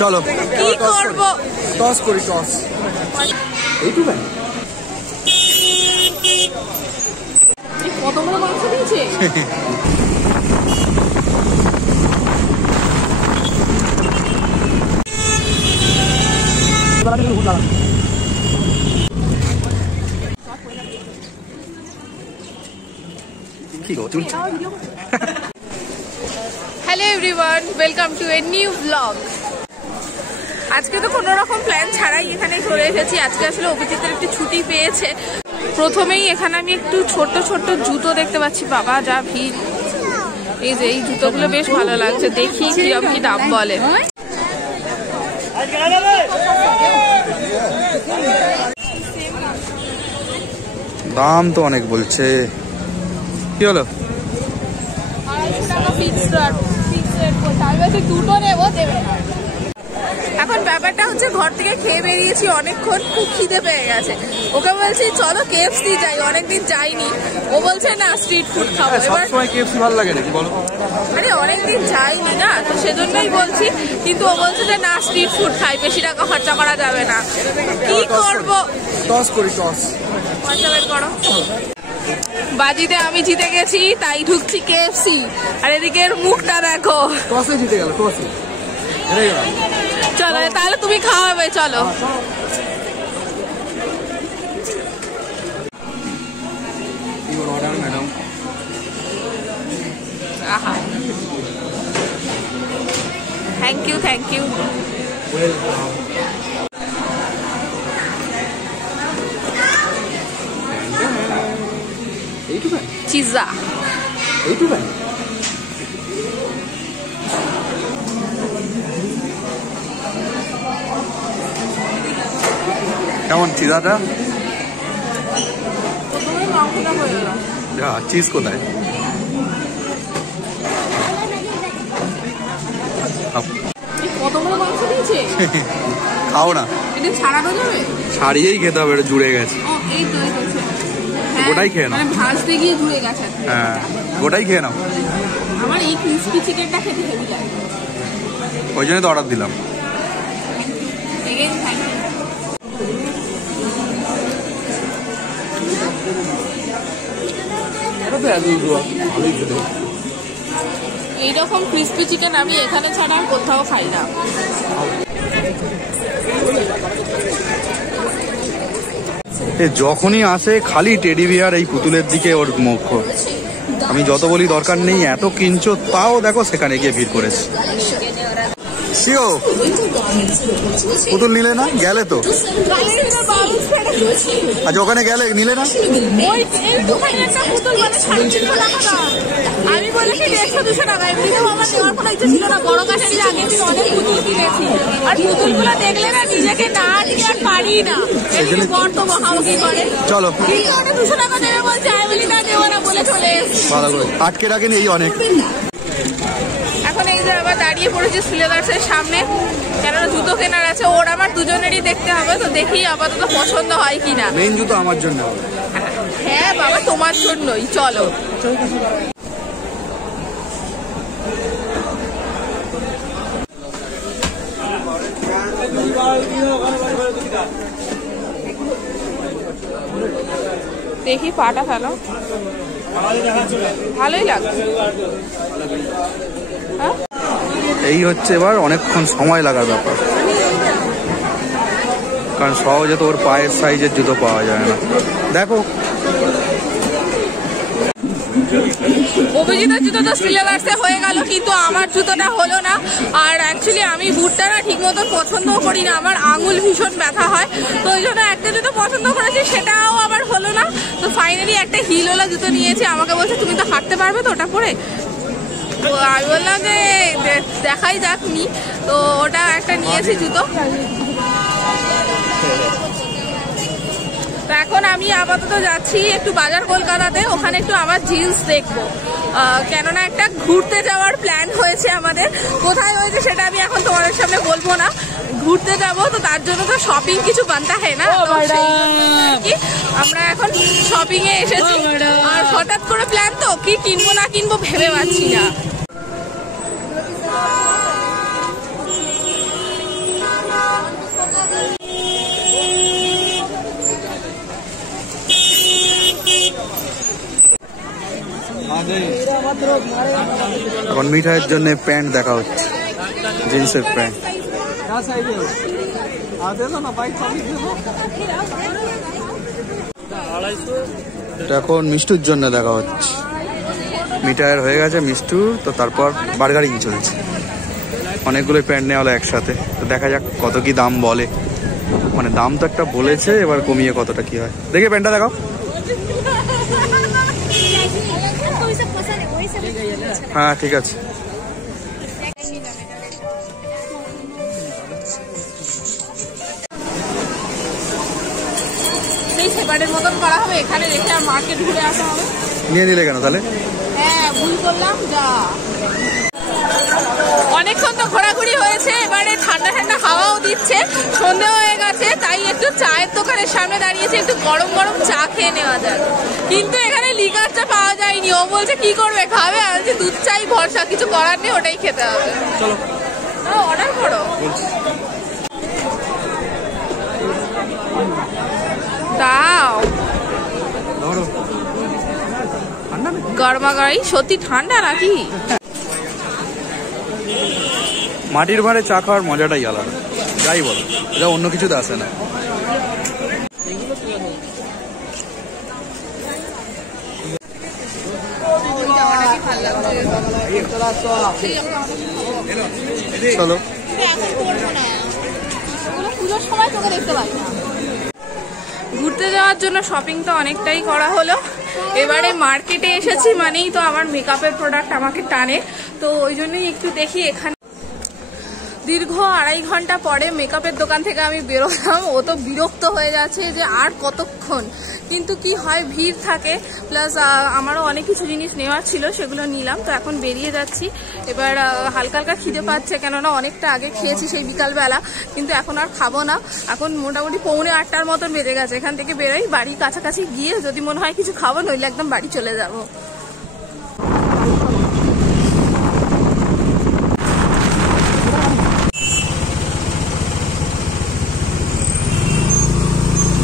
চলো কি করবো, টস করি, টস। এইটুকু কতগুলো মাংস দিয়েছে। Hello everyone, welcome to a new blog. আজকে তো কোনো রকম প্ল্যান ছাড়াই এখানে চলে এসেছি। আজকে আসলে অভিজিতের একটু ছুটি পেয়েছে। প্রথমেই এখানে আমি একটু ছোট ছোট জুতো দেখতে পাচ্ছি। বাবা যা ভিড়! এই যে এই জুতোগুলো বেশ ভালো লাগছে, দেখি কিরকম কি দাম বলে। দাম তো অনেক বলছে, কি হলো? এখন ব্যাপারটা হচ্ছে, ঘর থেকে খেয়ে বেরিয়েছি অনেকক্ষণ, খুব খিদে পেয়ে গেছে। ওকে বলছি চলো কেএফসি যাই, অনেকদিন যাইনি। ও বলছে না স্ট্রিট ফুড খাবো। এবার কেএফসি ভালো লাগে নাকি বলো? আরে অনেকদিন যাইনি না, তো সেজন্যই বলছি। কিন্তু ও বলছে যে না স্ট্রিট ফুড খাই, বেশি টাকা খরচা করা যাবে না। কি করবো, টস করি, টস। খরচা বের করো। বাজিতে আমি জিতে গেছি, তাই ঢুকছি কেএফসি। আর এদিকে মুখটা দেখো, টসে জিতে গেল, টসে। চলো তাহলে তুমি খাওয়াবে, চলো। ম্যাডাম, আহা, থ্যাংক ইউ, থ্যাংক ইউ। চিজা কেমন চিজাটা? চিজ কোথায়? কতগুলো মাংস দিয়েছে। খাও না, এটা ছাড়ানো যাবে? ছাড়িয়েই খেতে হবে, এটা জুড়ে গেছে। এই তো গোটাই খেয়ে নাও। ভাজতে গিয়ে জুড়ে গেছে। হ্যাঁ, গোটাই খেয়ে নাও। আমার এই ক্রিসপি চিকেনটা খেতে হেভি লাগে, ওই জন্য তো অর্ডার দিলাম। এইরকম ক্রিসপি চিকেন আমি এখানে ছাড়া আর কোথাও খাই না। যখনই আসে খালি টেডি বিয়ার, এই পুতুলের দিকে ওর মুখ। আমি যত বলি দরকার নেই, এত কিনছো, তাও দেখো সেখানে গিয়ে ভিড় করেছে। পুতুল নিলে না? গেলে তো আজ ওখানে গেলে নিলে না? আমি বলেছি 150-200 টাকা। এমনিতেও আমার নেওয়ার কোনো ইচ্ছে ছিল না। বড় কাছে আগে অনেক পুতুল কিনেছি, আর পুতুলগুলো দেখলে না নিজেকে না নিয়ে আর পারি না। বর তো বহাবহি করে, চলো 200 টাকা দেবে বলছে, আমি বলি না দেবো না বলে চলে এসেছি। ভালো করে আটকে রাখেন এই অনেক। এখন এই যে আবার দাঁড়িয়ে পড়েছি সিলেদার্সের সামনে, কেননা জুতো কেনার আছে। ওর আমার দুজনেরই দেখতে হবে, তো দেখি আপাতত পছন্দ হয় কিনা। মেইন জুতো আমার জন্য। হ্যাঁ বাবা, তোমার জন্যই, চলো। দেখি পাটা ফেলো, ভালোই লাগছে। এই হচ্ছে এবার অনেকক্ষণ সময় লাগার ব্যাপার, কারণ সহজে তো ওর পায়ের সাইজের জুতো পাওয়া যায় না। দেখো অভিজিতের জুতো তো সিলেবাসে হয়ে গেল, কিন্তু আমার জুতোটা হলো না। আর অ্যাকচুয়ালি আমি বুটটা না ঠিক মতন পছন্দও করি না, আমার আঙুল ভীষণ ব্যথা হয়। তো ওই জন্য একটা জুতো পছন্দ করেছি, সেটাও আবার হলো না। তো ফাইনালি একটা হিলওয়ালা জুতো নিয়েছি। আমাকে বলছে তুমি তো হাঁটতে পারবে তো ওটা পরে? তো আমি বললাম যে দেখাই যাক নি। তো ওটা একটা নিয়েছি জুতো। তো এখন আমি আপাতত যাচ্ছি একটু বাজার কলকাতাতে, ওখানে একটু আবার জিন্স দেখবো। কেননা একটা ঘুরতে যাওয়ার প্ল্যান হয়েছে আমাদের। কোথায় হয়েছে সেটা আমি এখন তোমাদের সামনে বলবো না। ঘুরতে যাবো, তো তার জন্য তো শপিং কিছু বানতে হয় না। আমরা এখন শপিং এ এসেছি, আর হঠাৎ করে প্ল্যান, তো কি কিনবো না কিনবো ভেবে পাচ্ছি না। এখন মিঠাইয়ের জন্য প্যান্ট দেখা হচ্ছে, জিন্সের প্যান্ট। এখন মিষ্টুর জন্য দেখা হচ্ছে, মিঠাইয়ের হয়ে গেছে মিষ্টু, তো তারপর বার্গারিং চলছে। অনেকগুলো প্যান্ট নেওয়া হলো একসাথে, তো দেখা যাক কত কি দাম বলে। মানে দাম তো একটা বলেছে, এবার কমিয়ে কতটা কি হয়। দেখে প্যান্টটা দেখাও। হ্যাঁ ঠিক আছে। সেই সেপারেটের মতন করা হবে, এখানে রেখে আর মার্কেট ঘুরে আসা হবে। নিয়ে নিলে কেন তাহলে? হ্যাঁ ভুল করলাম যা। অনেকক্ষণ তো ঘোরাঘুরি হয়েছে, এবারে ঠান্ডা ঠান্ডা হাওয়াও দিচ্ছে, সন্ধে হয়ে গেছে, তাই একটু চায়ের দোকানের সামনে দাঁড়িয়েছে, একটু গরম গরম চা খেয়ে নেওয়া যাক। কিন্তু এখানে লিকার চা পাওয়া যায়নি। ও বলছে কি করবে, খাবে? আর বলছে দুধ চাই ভরসা, কিছু করার নেই, ওটাই খেতে হবে। চলো অর্ডার করো। দাও গরমাগড়াই। সত্যি ঠান্ডা নাকি? মাটির ভাঁড়ে চা খাওয়ার মজাটাই আলাদা, যাই বলো, এটা অন্য কিছুতে আসে না। চলো পুজোর সময় তোকে দেখতে পাই না। ঘুরতে যাওয়ার জন্য শপিং তো অনেকটাই করা হলো, এবারে মার্কেটে এসেছি মানেই তো আমার মেকআপের প্রোডাক্ট আমাকে টানে, তো ওই জন্যই একটু দেখি। এখানে দীর্ঘ 2.5 ঘন্টা পরে মেকআপের দোকান থেকে আমি বেরোলাম। ও তো বিরক্ত হয়ে যাচ্ছে যে আর কতক্ষণ, কিন্তু কি হয় ভিড় থাকে, প্লাস আমারও অনেক কিছু জিনিস নেওয়ার ছিল, সেগুলো নিলাম। তো এখন বেরিয়ে যাচ্ছি। এবার হালকা হালকা খিদে পাচ্ছে, কেননা অনেকটা আগে খেয়েছি সেই বিকালবেলা, কিন্তু এখন আর খাবো না। এখন মোটামুটি 7:45 মতন বেজে গেছে। এখান থেকে বেরোই, বাড়ির কাছাকাছি গিয়ে যদি মনে হয় কিছু খাবো, নইলে একদম বাড়ি চলে যাবো।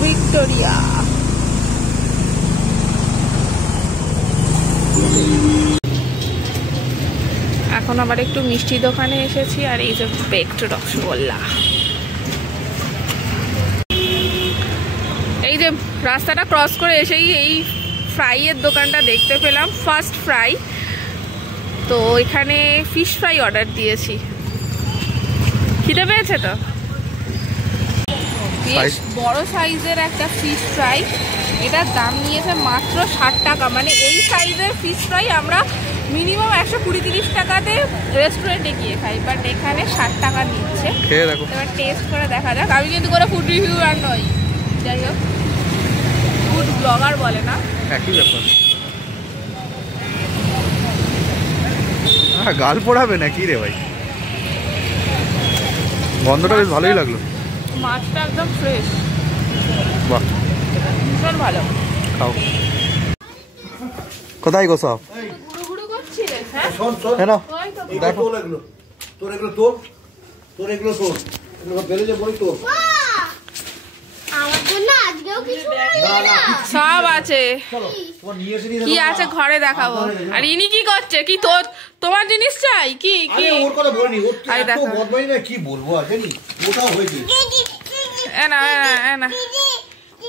ভিক্টোরিয়া এখন আবার একটু মিষ্টি দোকানে এসেছি, আর এই যে বেকড রসগোল্লা। এই যে রাস্তাটা ক্রস করে এসেই এই ফ্রাইয়ের দোকানটা দেখতে পেলাম, ফার্স্ট ফ্রাই। তো এখানে ফিশ ফ্রাই অর্ডার দিয়েছি। খিদে পেয়েছে তো? বেশ বড় সাইজের একটা ফিশ ফ্রাই, এটার দাম নিয়েছে মাত্র 60 টাকা। মানে এই সাইজের ফিশ ফ্রাই আমরা মিনিমাম 120-30 টাকাতে রেস্টুরেন্টে গিয়ে খাই, বাট এখানে 60 টাকা নিচ্ছে। খেয়ে দেখো, এবার টেস্ট করে দেখা যাক। আমি কিন্তু কোনো ফুড রিভিউ আর নই, যাই হোক ফুড ব্লগার বলে না, একই ব্যাপার। গাল পোড়াবে না কি রে ভাই? গন্ধটা বেশ ভালোই লাগলো। মাছটা একদম ফ্রেশ, বাহ ভীষণ ভালো। খাও। কোথায় গো সব? গুড়ুগুড়ু করছিলে? হ্যাঁ দেখো তোর এগুলো বেড়ে যে বলি তোর আমার জন্য আজকেও কিছু সব আছে। কি আছে ঘরে দেখাবো। আর ইনি কি করছে? কি তোমার জিনিস চাই? কি কি ওর কথা বলিনি, ওর আরে এত দেখো। বদমাইশ না, কি বলবো আর জানি, ওটাও হয়েছে। এনা এনা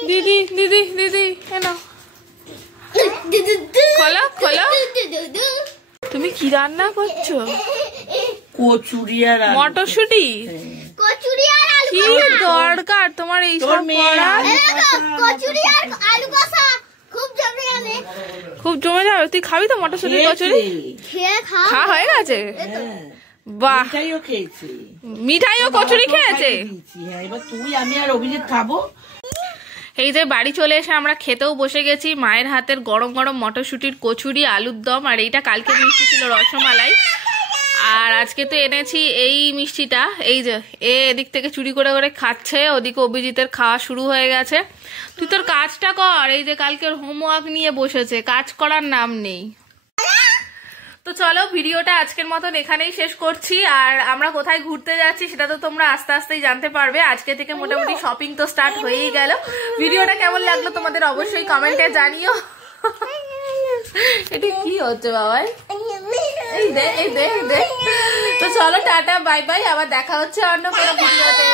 দিদি দিদি দিদি এনা খোলো খোলো। তুমি কি রান্না করছো? কচুরি আর মটরশুঁটি? কচুরি আর আলু কি দরকার তোমার এই সব করা? কচুরি আর আলু কষা খুব জমে যাবে। খুব জমে যাবে। তুই খাবি তো মটরশুঁটি কচুরি? খেয়ে খাও। খাওয়া হয়ে গেছে? বাহ, মিঠাইও খেয়েছি, মিঠাইও কচুরি খেয়েছে। হ্যাঁ, এবার তুই আমি আর অভিজিৎ খাবো। এই যে বাড়ি চলে এসে আমরা খেতেও বসে গেছি। মায়ের হাতের গরম গরম মটরশুঁটির কচুরি, আলুর দম, আর এইটা কালকে মিষ্টি ছিল রসমালাই। আর আজকে তো এনেছি এই মিষ্টিটা। এই যে এদিক থেকে চুরি করে করে খাচ্ছে, ওদিকে অভিজিতের খাওয়া শুরু হয়ে গেছে। তুই তোর কাজটা কর। এই যে কালকের হোমওয়ার্ক নিয়ে বসেছে, কাজ করার নাম নেই। তো চলো ভিডিওটা আজকের মতন এখানেই শেষ করছি। আর আমরা কোথায় ঘুরতে যাচ্ছি সেটা তো তোমরা আস্তে আস্তেই জানতে পারবে। আজকে থেকে মোটামুটি শপিং তো স্টার্ট হয়েই গেল। ভিডিওটা কেমন লাগলো তোমাদের অবশ্যই কমেন্টে জানিও। এটা কি হচ্ছে বাবাই? এই দেখ তো চলো টাটা বাই বাই, আবার দেখা হচ্ছে অন্য কোনো ভিডিওতে।